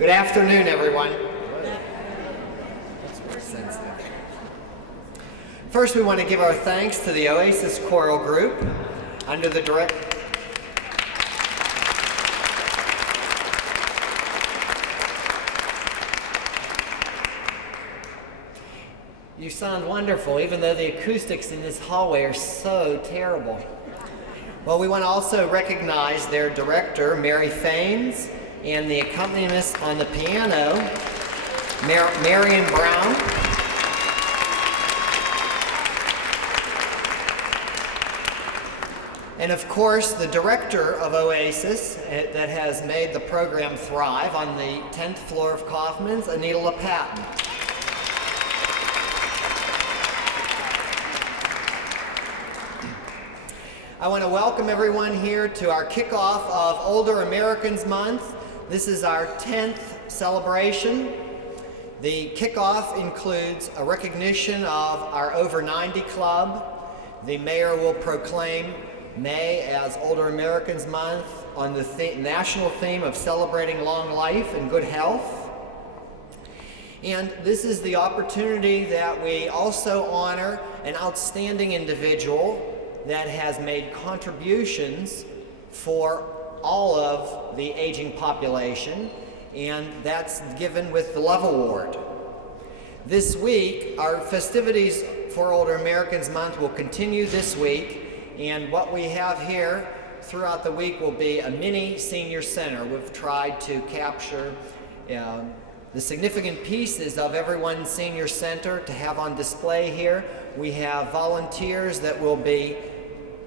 Good afternoon, everyone. That's very sensitive. First, we want to give our thanks to the Oasis Choral Group under the direct. You sound wonderful, even though the acoustics in this hallway are so terrible. Well, we want to also recognize their director, Mary Faines, and the accompanist on the piano, Marion Brown. And of course, the director of Oasis that has made the program thrive on the 10th floor of Kaufman's, Anita LaPatton. I want to welcome everyone here to our kickoff of Older Americans Month. This is our 10th celebration. The kickoff includes a recognition of our Over 90 Club. The mayor will proclaim May as Older Americans Month on the national theme of celebrating long life and good health. And this is the opportunity that we also honor an outstanding individual that has made contributions for all of the aging population, and that's given with the Love Award. This week, our festivities for Older Americans Month will continue this week, and what we have here throughout the week will be a mini senior center. We've tried to capture the significant pieces of everyone's senior center to have on display here. We have volunteers that will be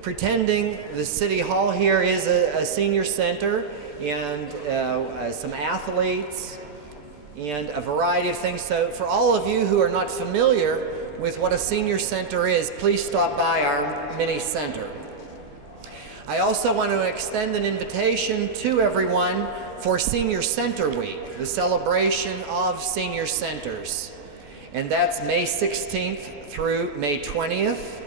pretending the City Hall here is a senior center, and some athletes, and a variety of things. So for all of you who are not familiar with what a senior center is, please stop by our mini center. I also want to extend an invitation to everyone for Senior Center Week, the celebration of senior centers. And that's May 16th through May 20th.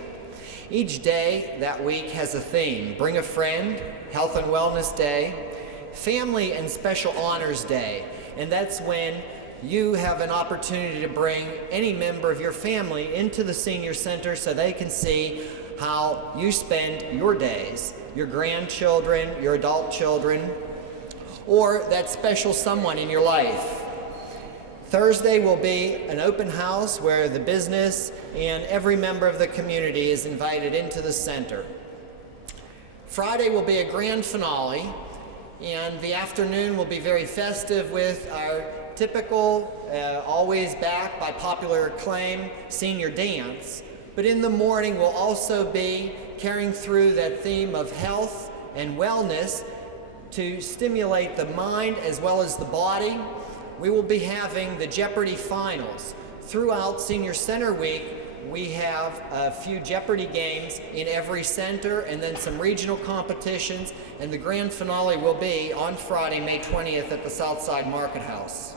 Each day that week has a theme: Bring a Friend, Health and Wellness Day, Family and Special Honors Day. And that's when you have an opportunity to bring any member of your family into the senior center so they can see how you spend your days, your grandchildren, your adult children, or that special someone in your life. Thursday will be an open house where the business and every member of the community is invited into the center. Friday will be a grand finale, and the afternoon will be very festive with our typical, always backed by popular acclaim, senior dance. But in the morning we'll also be carrying through that theme of health and wellness to stimulate the mind as well as the body. We will be having the Jeopardy finals. Throughout Senior Center Week, we have a few Jeopardy games in every center, and then some regional competitions, and the grand finale will be on Friday, May 20th at the Southside Market House.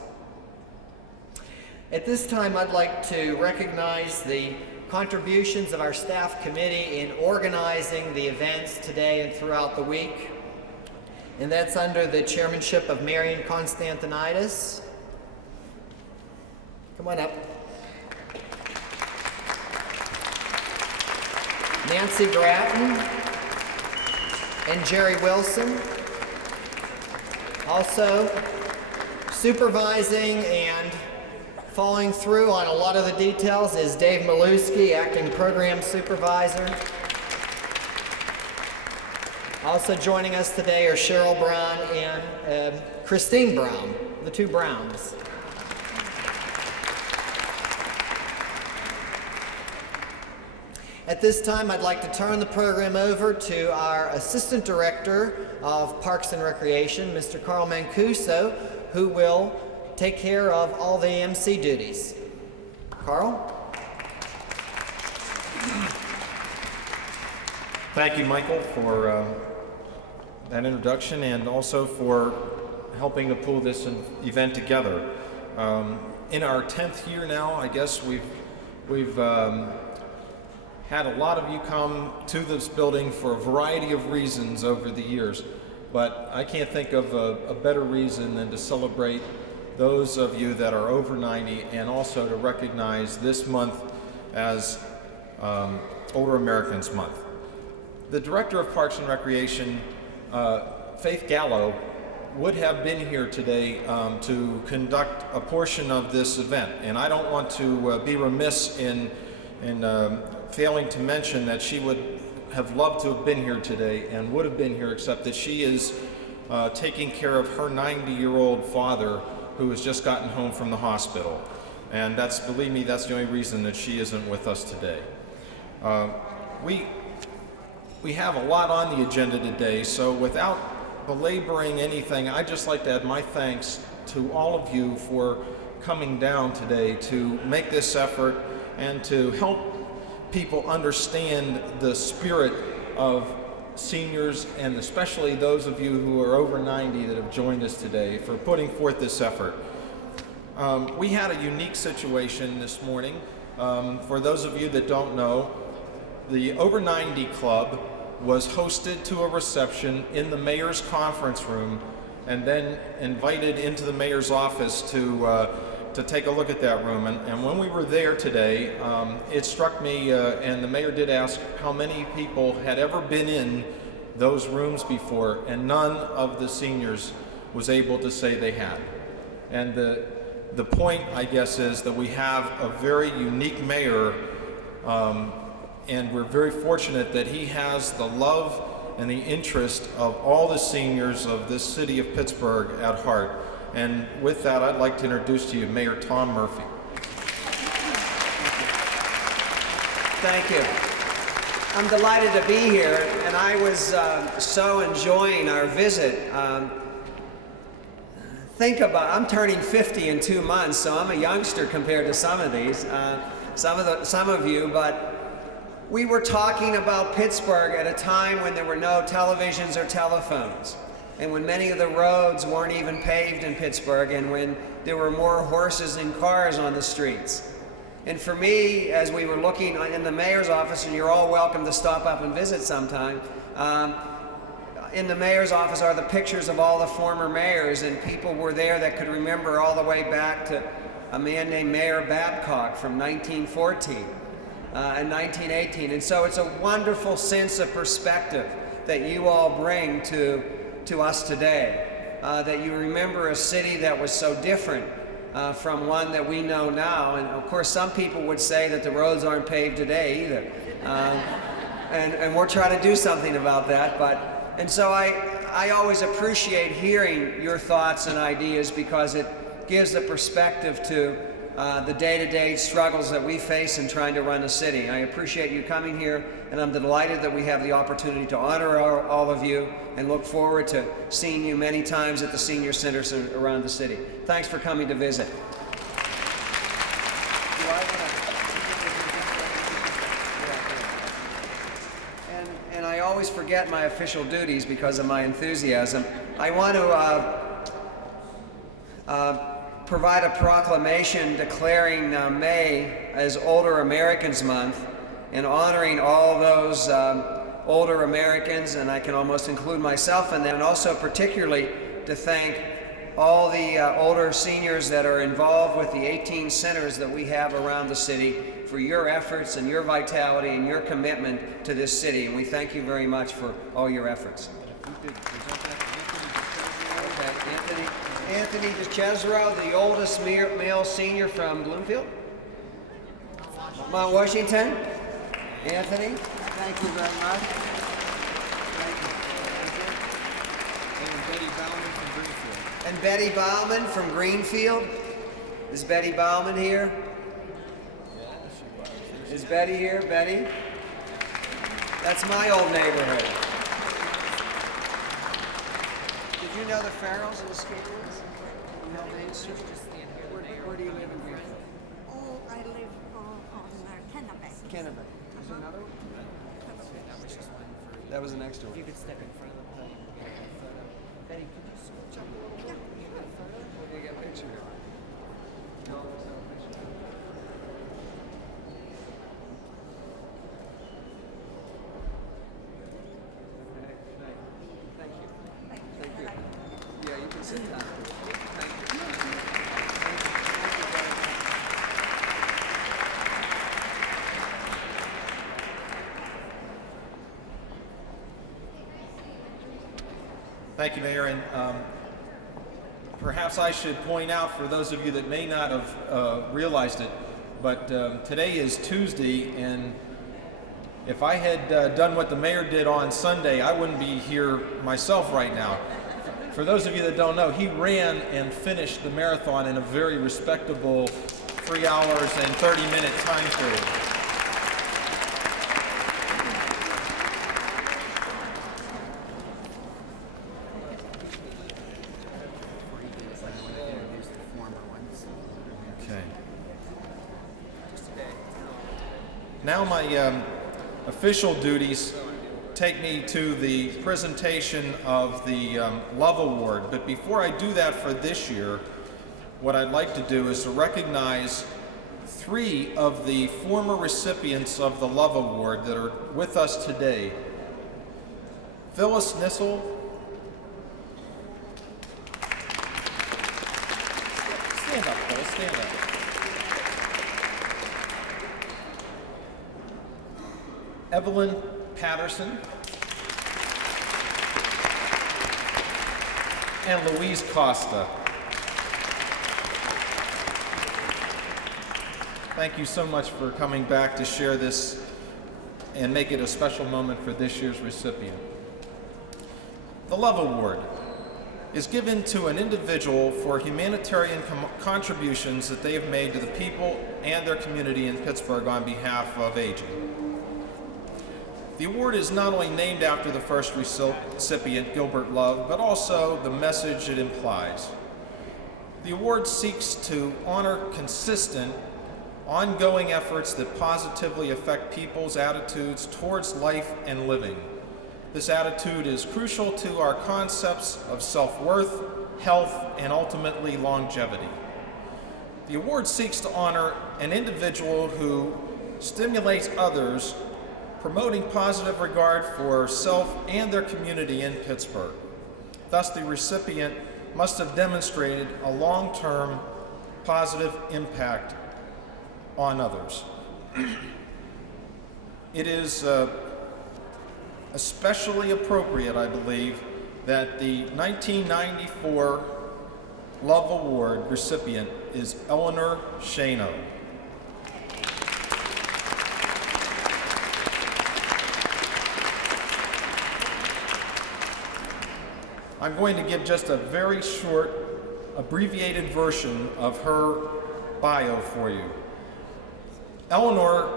At this time, I'd like to recognize the contributions of our staff committee in organizing the events today and throughout the week. And that's under the chairmanship of Marion Constantinitis. Come on up. Nancy Gratton and Jerry Wilson. Also supervising and following through on a lot of the details is Dave Maluski, acting program supervisor. Also joining us today are Cheryl Brown and Christine Brown, the two Browns. At this time, I'd like to turn the program over to our Assistant Director of Parks and Recreation, Mr. Carl Mancuso, who will take care of all the MC duties. Carl? Thank you, Michael, for that introduction, and also for helping to pull this event together. In our 10th year now, I guess we've had a lot of you come to this building for a variety of reasons over the years, but I can't think of a better reason than to celebrate those of you that are over 90, and also to recognize this month as Older Americans Month. The Director of Parks and Recreation, Faith Gallo, would have been here today to conduct a portion of this event, and I don't want to be remiss in failing to mention that she would have loved to have been here today and would have been here, except that she is taking care of her 90-year-old father who has just gotten home from the hospital. And that's, believe me, that's the only reason that she isn't with us today. We have a lot on the agenda today, so without belaboring anything, I'd just like to add my thanks to all of you for coming down today to make this effort and to help people understand the spirit of seniors, and especially those of you who are over 90 that have joined us today, for putting forth this effort. We had a unique situation this morning. For those of you that don't know, the Over 90 Club was hosted to a reception in the mayor's conference room and then invited into the mayor's office to take a look at that room. And when we were there today, it struck me, and the mayor did ask how many people had ever been in those rooms before, and none of the seniors was able to say they had. And the point, I guess, is that we have a very unique mayor, and we're very fortunate that he has the love and the interest of all the seniors of this city of Pittsburgh at heart. And with that, I'd like to introduce to you Mayor Tom Murphy. Thank you. I'm delighted to be here, and I was so enjoying our visit. Think about, I'm turning 50 in 2 months, so I'm a youngster compared to some of these, some of you, but we were talking about Pittsburgh at a time when there were no televisions or telephones, and when many of the roads weren't even paved in Pittsburgh, and when there were more horses and cars on the streets. And for me, as we were looking in the mayor's office, and you're all welcome to stop up and visit sometime, in the mayor's office are the pictures of all the former mayors, and people were there that could remember all the way back to a man named Mayor Babcock from 1914 and 1918. And so it's a wonderful sense of perspective that you all bring to us today, that you remember a city that was so different from one that we know now. And of course, some people would say that the roads aren't paved today either. And we're trying to do something about that. And so I always appreciate hearing your thoughts and ideas, because it gives the perspective to the day-to-day struggles that we face in trying to run a city. I appreciate you coming here, and I'm delighted that we have the opportunity to honor all of you, and look forward to seeing you many times at the senior centers around the city. Thanks for coming to visit. And I always forget my official duties because of my enthusiasm. I want to provide a proclamation declaring May as Older Americans Month, and honoring all those older Americans, and I can almost include myself in them, and also particularly to thank all the older seniors that are involved with the 18 centers that we have around the city for your efforts and your vitality and your commitment to this city. And we thank you very much for all your efforts. Okay, Anthony DeCesaro, the oldest male senior from Bloomfield, Mount Washington. Anthony, thank you very much. Thank you. And Betty Bauman from Greenfield. Is Betty Bauman here? Is Betty here? Betty? That's my old neighborhood. Did you know the Farrells and the Skaters? You know Main Street? Where do you live in Greenfield? Oh, I live on Kennebec. Kennebec. Is there another one? That was the next door. If you could step in front of the podium and get a photo. Betty, could you switch up a little bit? You got a photo? We're going to get a picture here. No, there's no picture. Okay, thank you. Thank you. Yeah, you can sit down. Thank you. Thank you, Mayor. And perhaps I should point out for those of you that may not have realized it, but today is Tuesday, and if I had done what the mayor did on Sunday, I wouldn't be here myself right now. For those of you that don't know, he ran and finished the marathon in a very respectable 3 hours and 30-minute time period. Okay. Now my official duties take me to the presentation of the Love Award. But before I do that for this year, what I'd like to do is to recognize 3 of the former recipients of the Love Award that are with us today. Phyllis Nissel. Stand up, Phyllis, stand up. Evelyn Patterson, and Louise Costa. Thank you so much for coming back to share this and make it a special moment for this year's recipient. The Love Award is given to an individual for humanitarian contributions that they have made to the people and their community in Pittsburgh on behalf of aging. The award is not only named after the first recipient, Gilbert Love, but also the message it implies. The award seeks to honor consistent, ongoing efforts that positively affect people's attitudes towards life and living. This attitude is crucial to our concepts of self-worth, health, and ultimately longevity. The award seeks to honor an individual who stimulates others, promoting positive regard for self and their community in Pittsburgh. Thus, the recipient must have demonstrated a long-term positive impact on others. It is especially appropriate, I believe, that the 1994 Love Award recipient is Eleanor Schano. I'm going to give just a very short, abbreviated version of her bio for you. Eleanor,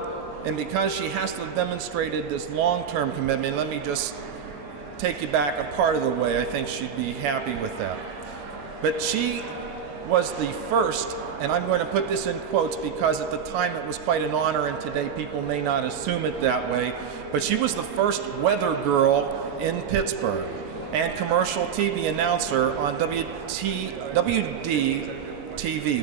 and because she has to have demonstrated this long-term commitment, let me just take you back a part of the way. I think she'd be happy with that. But she was the first, and I'm going to put this in quotes because at the time it was quite an honor, and today people may not assume it that way, but she was the first weather girl in Pittsburgh and commercial TV announcer on WD-TV,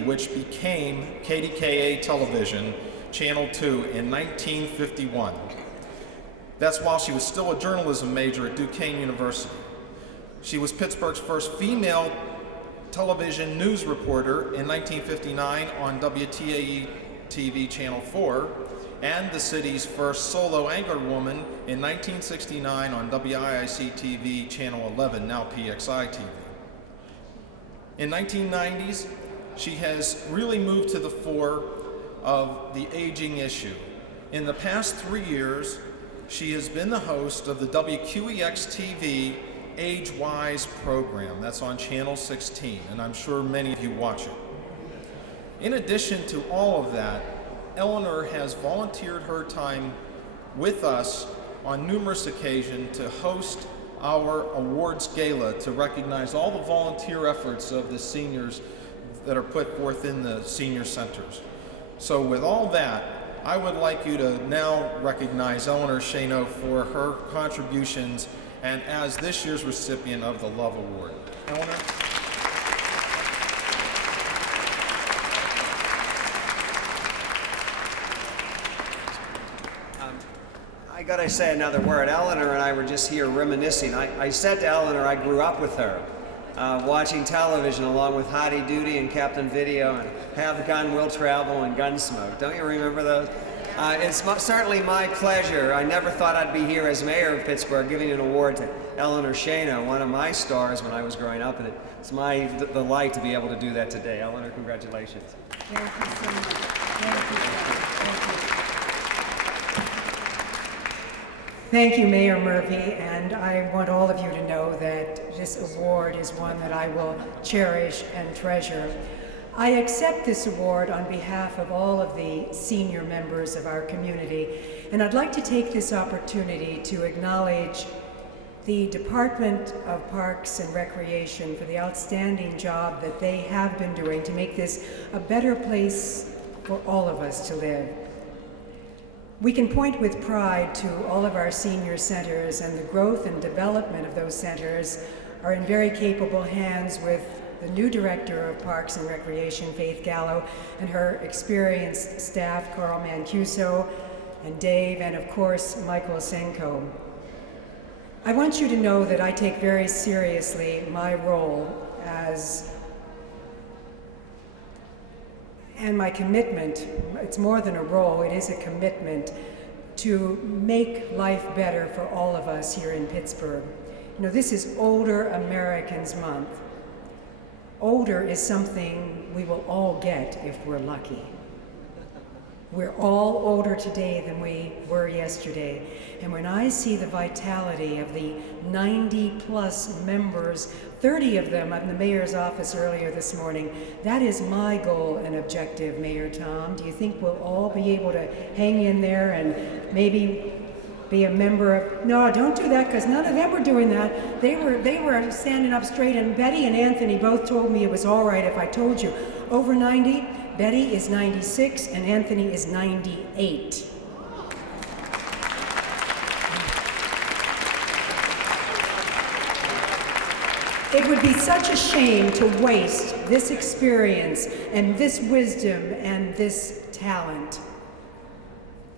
which became KDKA Television, Channel 2, in 1951. That's while she was still a journalism major at Duquesne University. She was Pittsburgh's first female television news reporter in 1959 on WTAE-TV Channel 4, and the city's first solo anchored woman in 1969 on WIIC-TV Channel 11, now PXI-TV. In 1990s, she has really moved to the fore of the aging issue. In the past 3 years, she has been the host of the WQEX-TV Age-Wise program. That's on Channel 16, and I'm sure many of you watch it. In addition to all of that, Eleanor has volunteered her time with us on numerous occasions to host our awards gala to recognize all the volunteer efforts of the seniors that are put forth in the senior centers. So with all that, I would like you to now recognize Eleanor Schano for her contributions and as this year's recipient of the Love Award. Eleanor? I gotta say another word. Eleanor and I were just here reminiscing. I said to Eleanor I grew up with her, watching television along with Hottie Doody and Captain Video and Have Gun, Will Travel and Gunsmoke. Don't you remember those? Certainly my pleasure. I never thought I'd be here as mayor of Pittsburgh giving an award to Eleanor Schano, one of my stars when I was growing up, and it's my delight to be able to do that today. Eleanor, congratulations. Thank you so much. Thank you, sir. Thank you, Mayor Murphy, and I want all of you to know that this award is one that I will cherish and treasure. I accept this award on behalf of all of the senior members of our community, and I'd like to take this opportunity to acknowledge the Department of Parks and Recreation for the outstanding job that they have been doing to make this a better place for all of us to live. We can point with pride to all of our senior centers, and the growth and development of those centers are in very capable hands with the new Director of Parks and Recreation, Faith Gallo, and her experienced staff, Carl Mancuso, and Dave, and of course, Michael Senko. I want you to know that I take very seriously my role and my commitment. It's more than a role, it is a commitment to make life better for all of us here in Pittsburgh. You know, this is Older Americans Month. Older is something we will all get if we're lucky. We're all older today than we were yesterday. And when I see the vitality of the 90+ members, 30 of them in the mayor's office earlier this morning, that is my goal and objective, Mayor Tom. Do you think we'll all be able to hang in there and maybe be a member of, no, don't do that, because none of them were doing that. They were standing up straight, and Betty and Anthony both told me it was all right if I told you. Over 90, Betty is 96 and Anthony is 98. It would be such a shame to waste this experience and this wisdom and this talent.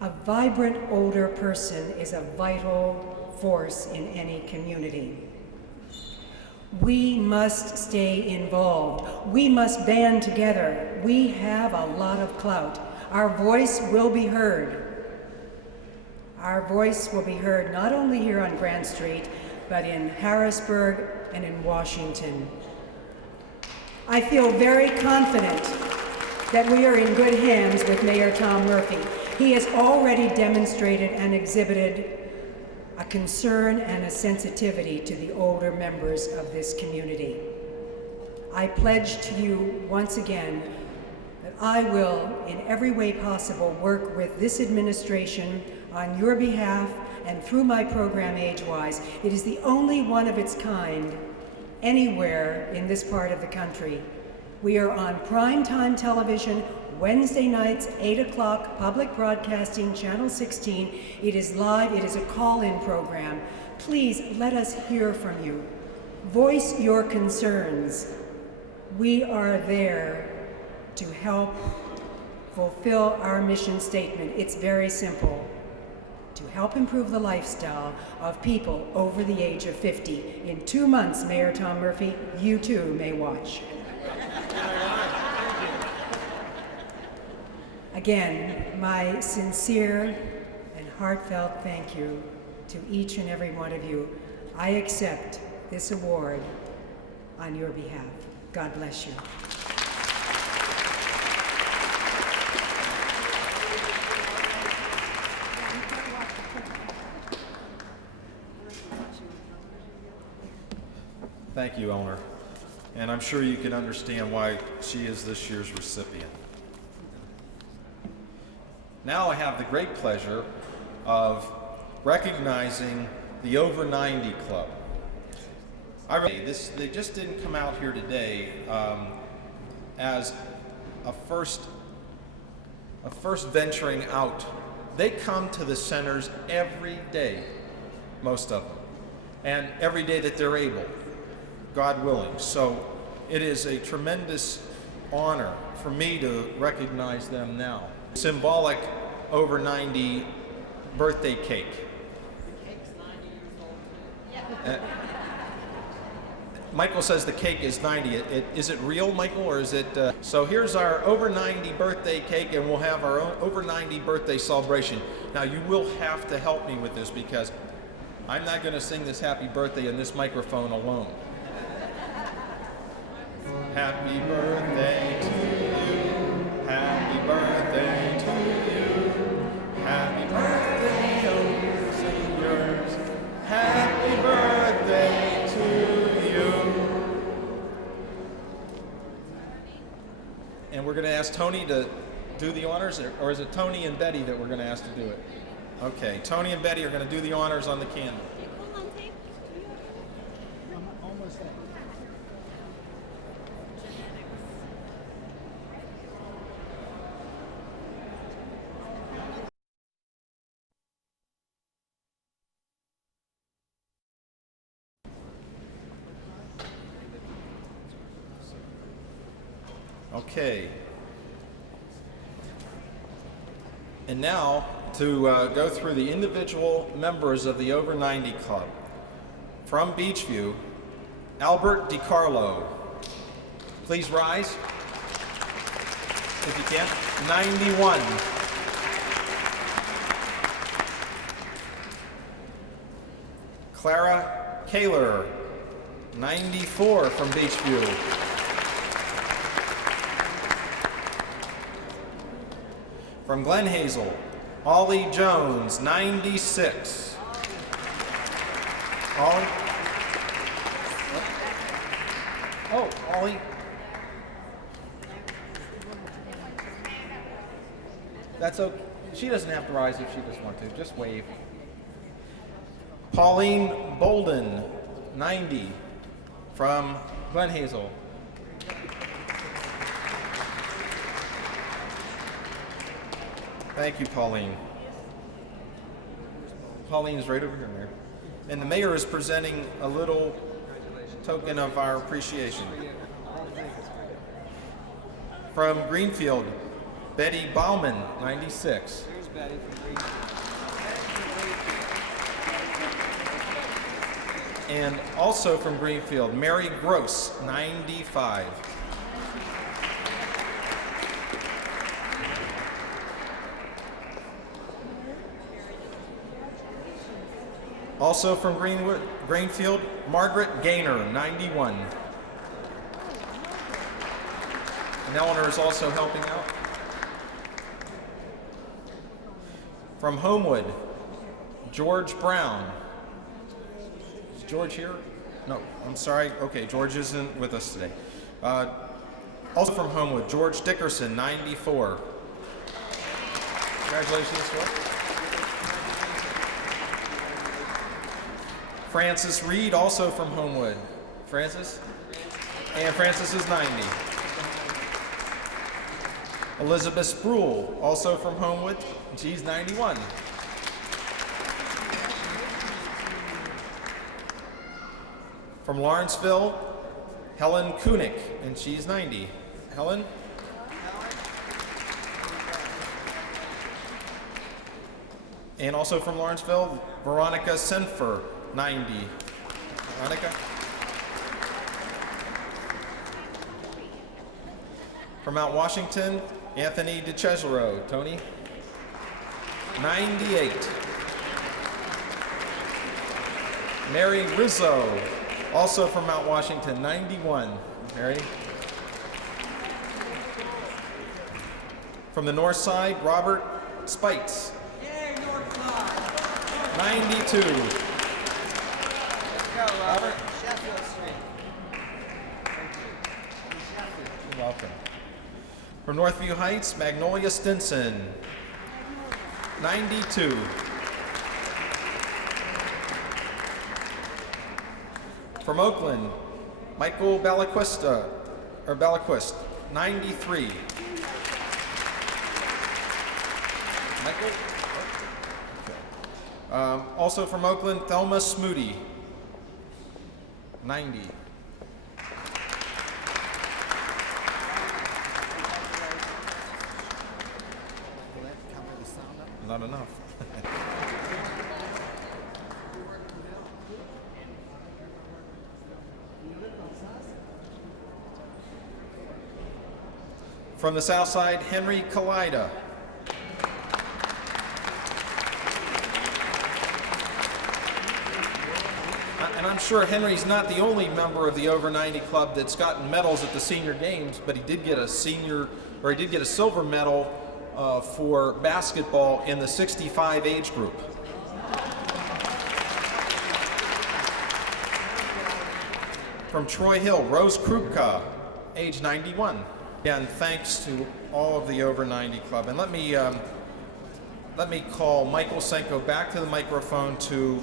A vibrant older person is a vital force in any community. We must stay involved. We must band together. We have a lot of clout. Our voice will be heard. Our voice will be heard not only here on Grant Street, but in Harrisburg and in Washington. I feel very confident that we are in good hands with Mayor Tom Murphy. He has already demonstrated and exhibited a concern and a sensitivity to the older members of this community. I pledge to you once again that I will, in every way possible, work with this administration on your behalf and through my program AgeWise. It is the only one of its kind anywhere in this part of the country. We are on primetime television Wednesday nights, 8 o'clock, public broadcasting, channel 16. It is live, it is a call-in program. Please let us hear from you. Voice your concerns. We are there to help fulfill our mission statement. It's very simple. To help improve the lifestyle of people over the age of 50. In 2 months, Mayor Tom Murphy, you too may watch. Again, my sincere and heartfelt thank you to each and every one of you. I accept this award on your behalf. God bless you. Thank you, Eleanor. And I'm sure you can understand why she is this year's recipient. Now I have the great pleasure of recognizing the Over 90 Club. They just didn't come out here today as a first venturing out. They come to the centers every day, most of them, and every day that they're able, God willing. So it is a tremendous honor for me to recognize them now. Symbolic over 90 birthday cake. Michael says the cake is 90. Is it real, Michael, or is it? So here's our over 90 birthday cake, and we'll have our own over 90 birthday celebration. Now you will have to help me with this because I'm not going to sing this happy birthday in this microphone alone. Happy birthday to you. Happy birthday to you. Happy birthday, oh seniors. Happy birthday to you. And we're going to ask Tony to do the honors, or is it Tony and Betty that we're going to ask to do it? Okay, Tony and Betty are going to do the honors on the candle. Okay. And now to go through the individual members of the Over 90 Club. From Beachview, Albert DiCarlo. Please rise if you can. 91. Clara Kaler, 94 from Beachview. From Glen Hazel, Ollie Jones, 96. Ollie? Oh, Ollie. That's okay. She doesn't have to rise if she doesn't want to. Just wave. Pauline Bolden, 90. From Glen Hazel. Thank you, Pauline. Pauline's right over here, Mayor. And the mayor is presenting a little token of our appreciation. From Greenfield, Betty Bauman, 96. Here's Betty from Greenfield. And also from Greenfield, Mary Gross, 95. Also from Greenfield, Margaret Gaynor, 91. And Eleanor is also helping out. From Homewood, George Brown. Is George here? No, I'm sorry. Okay, George isn't with us today. Also from Homewood, George Dickerson, 94. Congratulations, George. Francis Reed, also from Homewood. Francis? And Francis is 90. Elizabeth Spruill, also from Homewood. She's 91. From Lawrenceville, Helen Kunick, and she's 90. Helen? And also from Lawrenceville, Veronica Senfer, 90. Veronica? From Mount Washington, Anthony DeCesaro. Tony? 98. Mary Rizzo, also from Mount Washington, 91. Mary? From the north side, Robert Spites. Yay, North Side. 92. Robert. Sheffield Street. You're welcome. From Northview Heights, Magnolia Stinson, 92. From Oakland, Michael Balaquist, 93. Michael? Okay. Also from Oakland, Thelma Smoody, 90. Not enough. From the south side, Henry Kalida. And I'm sure Henry's not the only member of the over 90 club that's gotten medals at the senior games, but he did get a silver medal for basketball in the 65 age group. From Troy Hill, Rose Krupka, age 91. Again, thanks to all of the over 90 club. And let me call Michael Senko back to the microphone to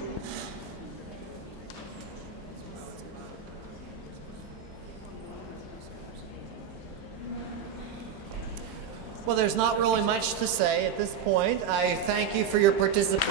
Well, there's not really much to say at this point. I thank you for your participation.